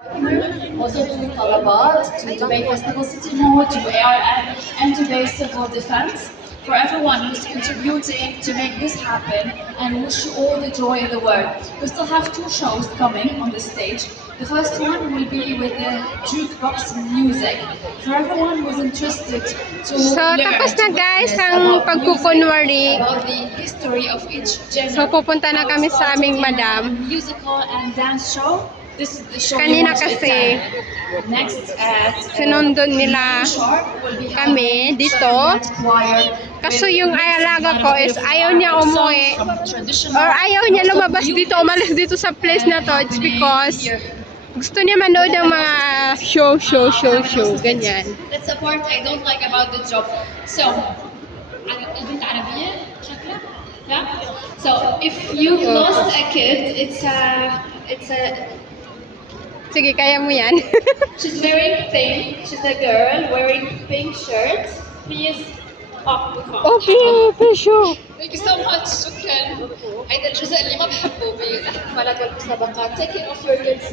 Also to Talabat, to Dubai Festival City Mall, to Air and Dubai Civil Defense, for everyone who's contributing to make this happen, and wish you all the joy in the world. We still have two shows coming on the stage. The first one will be with the jukebox music. For everyone who's interested to So, learn tapos na guys ang about pagkukunwari. music, about the history of each genre. So, pupunta na kami sa aming madam. Musical and dance show. This is the show Kanina kasi, next at sinundon nila kami dito. Kaso yung alaga ko is ayaw niya umuwi. Or ayaw niya lumabas dito, umalis dito sa place na to. It's because gusto niya manood ng mga show. Ganyan. That's the part I don't like about the job. So, البنت عربية شكلها؟ Yeah. So, if you lost a kid, it's a Sige, kaya mo yan. She's wearing pink. She's a girl wearing pink shirt. Please pop the phone. Okay, presyo. Thank you so much. شكرا. هيدا الجزء اللي ما بحبه بالاحتفالات والمسابقات. Taking off your kids.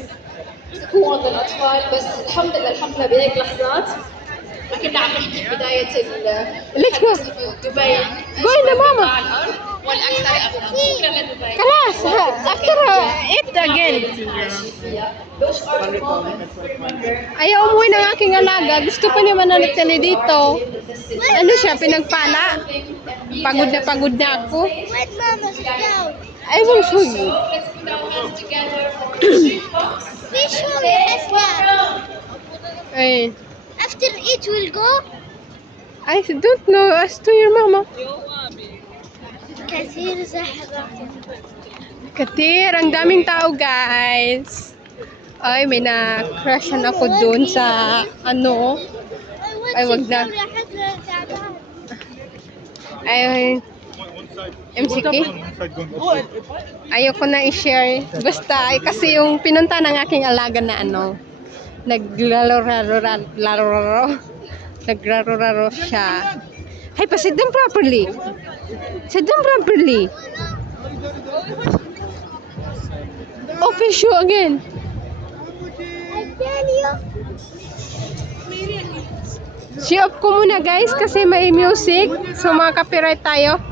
هو عند الأطفال بس الحمد لله بهيك لحظات ما كنا عم نحكي بداية Let's go. دبي. Go in the mama. على الأرض والأكثر أمنا. شكرا لدبي. Kalas, after it again. Those are the moments to remember. Ayaw umuwi ng aking alaga. Gusto pa niya mananatili dito. Ano siya, pinagpala? Pagod na ako. Wait, Mama, sit down. I will show you. Let's put our hands together for the jukebox. We show me after. Ay, After it will go. I don't know. Ask to your mama. كثير زحمة. Katir, ang daming tao guys. Ay, may na-crushan ako dun sa ano. Ay, wag na. Ay, MCK. Ayoko na i-share. Basta, kasi yung pinunta ng aking alaga na ano, naglaro siya. Hey, sit down properly. Sit down properly. Open show again. I tell you. Si-off ko muna guys kasi may music. So, mga copyright tayo.